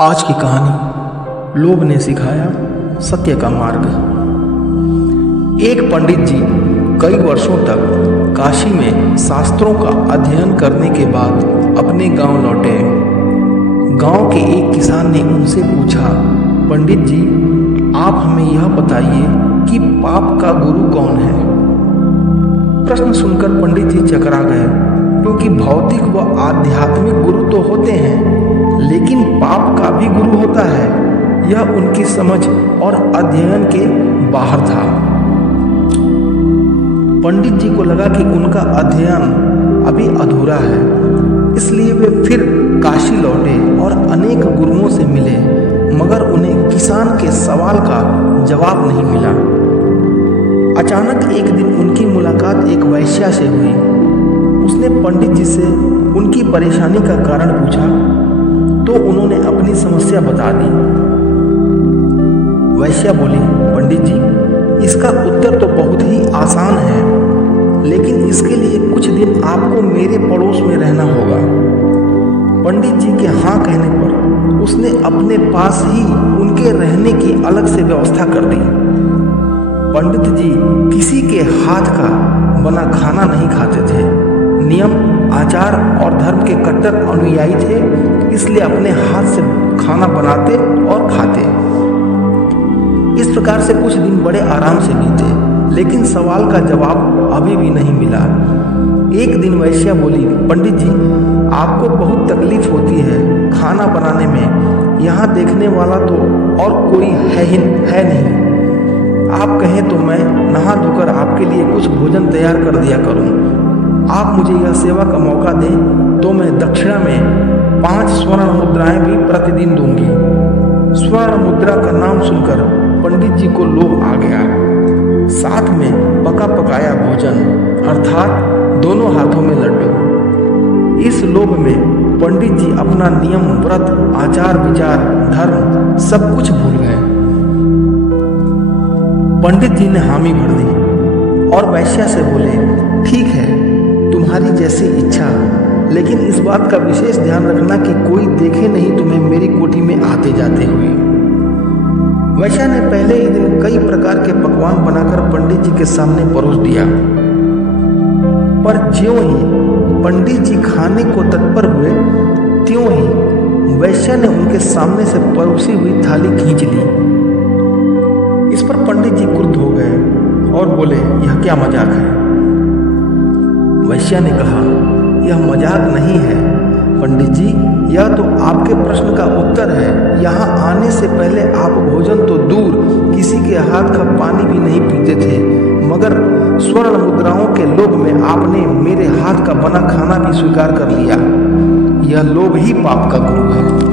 आज की कहानी लोभ ने सिखाया सत्य का मार्ग। एक पंडित जी कई वर्षों तक काशी में शास्त्रों का अध्ययन करने के बाद अपने गांव लौटे। गांव के एक किसान ने उनसे पूछा, पंडित जी आप हमें यह बताइए कि पाप का गुरु कौन है। प्रश्न सुनकर पंडित जी चकरा गए, क्योंकि भौतिक व आध्यात्मिक गुरु तो होते हैं, लेकिन पाप का भी गुरु होता है, यह उनकी समझ और अध्ययन के बाहर था। पंडित जी को लगा कि उनका अध्ययन अभी अधूरा है, इसलिए वे फिर काशी लौटे और अनेक गुरुओं से मिले, मगर उन्हें किसान के सवाल का जवाब नहीं मिला। अचानक एक दिन उनकी मुलाकात एक वैश्या से हुई। उसने पंडित जी से उनकी परेशानी का कारण पूछा, तो उन्होंने अपनी समस्या बता दी। वैश्या बोली, पंडित जी इसका उत्तर तो बहुत ही आसान है, लेकिन इसके लिए कुछ दिन आपको मेरे पड़ोस में रहना होगा। पंडित जी के हाँ कहने पर उसने अपने पास ही उनके रहने की अलग से व्यवस्था कर दी। पंडित जी किसी के हाथ का बना खाना नहीं खाते थे। नियम, आचार और धर्म के कट्टर अनुयायी थे, इसलिए अपने हाथ से खाना बनाते और खाते। इस प्रकार से कुछ दिन बड़े आराम से बीते, लेकिन सवाल का जवाब अभी भी नहीं मिला। एक दिन वैश्या बोली, पंडित जी आपको बहुत तकलीफ होती है खाना बनाने में, यहाँ देखने वाला तो और कोई है नहीं। आप कहें तो मैं नहा धोकर आपके लिए कुछ भोजन तैयार कर दिया करूं। आप मुझे यह सेवा का मौका दें तो मैं दक्षिणा में 5 स्वर्ण मुद्राएं भी प्रतिदिन दूंगी। स्वर्ण मुद्रा का नाम सुनकर पंडित जी को लोभ आ गया। साथ में पका पकाया भोजन, अर्थात दोनों हाथों में लड्डू। इस लोभ में पंडित जी अपना नियम, व्रत, आचार विचार, धर्म सब कुछ भूल गए। पंडित जी ने हामी भर दी और वैश्या से बोले, ठीक है तुम्हारी जैसी इच्छा, लेकिन इस बात का विशेष ध्यान रखना कि कोई देखे नहीं तुम्हें मेरी कोठी में आते जाते हुए। वैश्या ने पहले ही दिन कई प्रकार के पकवान बनाकर पंडित जी के सामने परोस दिया, पर ज्यों ही पंडित जी खाने को तत्पर हुए, त्यों ही वैश्या ने उनके सामने से परोसी हुई थाली खींच ली। इस पर पंडित जी क्रुद्ध हो गए और बोले, यह क्या मजाक है। वैश्या ने कहा, यह मजाक नहीं है पंडित जी, यह तो आपके प्रश्न का उत्तर है। यहाँ आने से पहले आप भोजन तो दूर किसी के हाथ का पानी भी नहीं पीते थे, मगर स्वर्ण मुद्राओं के लोभ में आपने मेरे हाथ का बना खाना भी स्वीकार कर लिया। यह लोभ ही पाप का गुरु है।